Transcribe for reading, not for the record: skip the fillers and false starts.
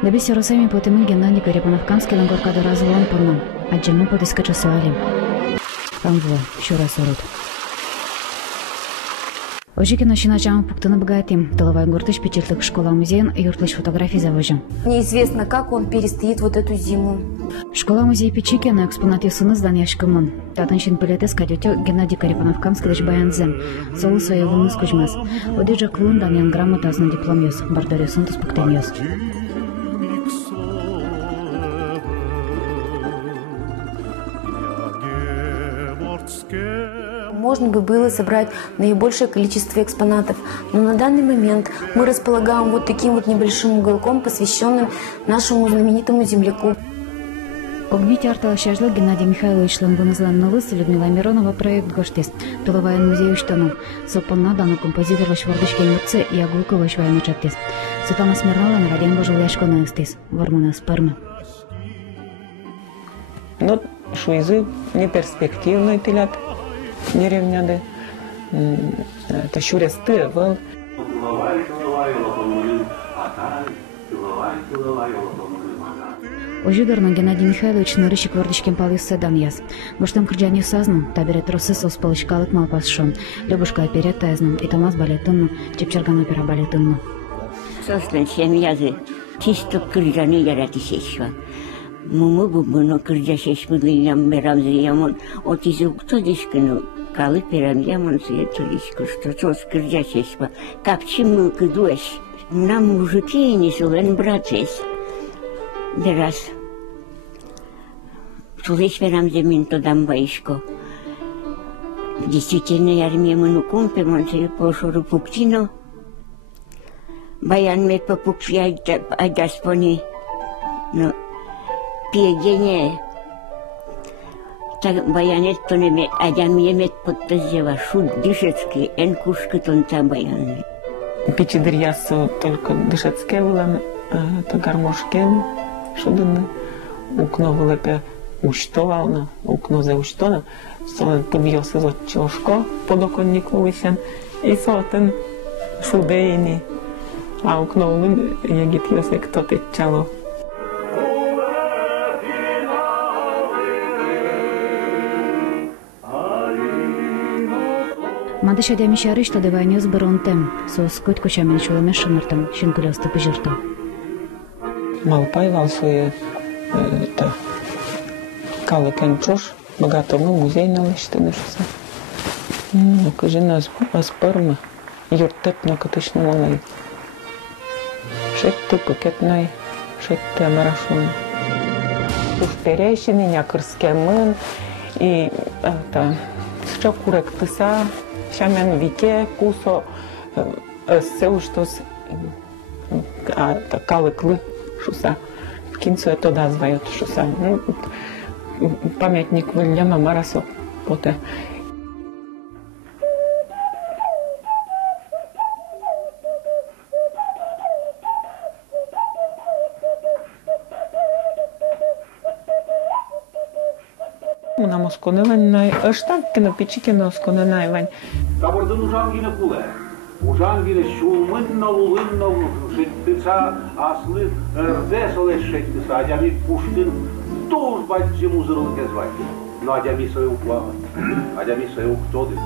Дебись Росами потемы Геннадий Карипановкамский Лангоркадо развон понном, а джему потискача суалим. Камвуа, еще раз урод. Ожики начиначам пуктаны богатым. Тыловая гуртыш печатлык школа-музей юртлыш фотографий завожим. Неизвестно, как он перестоит вот эту зиму. Школа-музей Печики на экспонате сыны здания шкамон. Татаншин пилетес кадетё Геннадий Карипановкамский лишь баянзем. Солу своей луны скучмас. Одежа клун данян грамота на диплом ёс. Бардаре сунтус пуктен ёс. Можно бы было собрать наибольшее количество экспонатов, но на данный момент мы располагаем вот таким вот небольшим уголком, посвященным нашему знаменитому земляку. Огбите арталашажлы Геннадий Михайлович Лангуназланнылыс Людмила Миронова проект Гоштес. Тыловая музей уштану. Сопонна дану композитор Вашвардышке Мурце и Агулка Вашвайна Чаттес. Светлана Смирнова на радио Божуляшко на эстес. Вормана сперма. Ну, шуизы неперспективный телят. Деревняды, это шуресты, вал. Ожидарно Геннадий Михайлович нарыщик вардышкем палыс седан яс. Гоштам кырджане сазну, таберет росысос палычкалык малпасшон. Любушка оперет таязну, и Томас балетунну, чепчарган опера балетунну. Сослен семьязы, чисто кырджане яратисешва. Муму бубуно кырджашеш мыдлиням берамзиямон, отизу кто дишкину. Калы перамзиямон светулишку, что сос кырджашешва. Капчим кыдуэш, нам мужики не сулен братес. Берас. Сулеш берамзимин тодам баишко. Действительно, армия ману кумпемон се пошору пуктино. Баян мет попукши айдаспони. Но пиегене. Так баянет то не мет, адам емет подтазева шут дышецкий, энкушка тонца баян. Печи дырьясу только дышецкий вылам, то гармошкен шудыны. Укно вылепе уштовална, укно за уштона. Солен подвился за чошко, подоконник вылысен, и солтен шудейни. А укно вылын, егит йосек тот итчало. Мадыш адями шарыш тадывайнёс бронтем. Сос кот кучамен шуламе шыныртам, шинкулёсты пыжыртам. Малпай валсуе это калыкен чош, богатому музей налыштыны шуса. Ну, кажи нас аспарма, юртеп на катышны малай. Шетты пакетной, шетты амарашун. Уж перещины, някырские мын, и это чакурек тыса, шамен вике, кусо, сеуштос, калыклы шуса. Кинцу это дозвает шуса. Памятник Вильяма Марасо поте. На Москоневань най, штанкино печикино сконенайвань. Табордын ужангине куле. Ужангине шумынна улынна шеттица аслы рдесоле шеттица. Адями пуштын туж баджи музырыл кезвай. Но адями свою плават. Адями свою ктоды.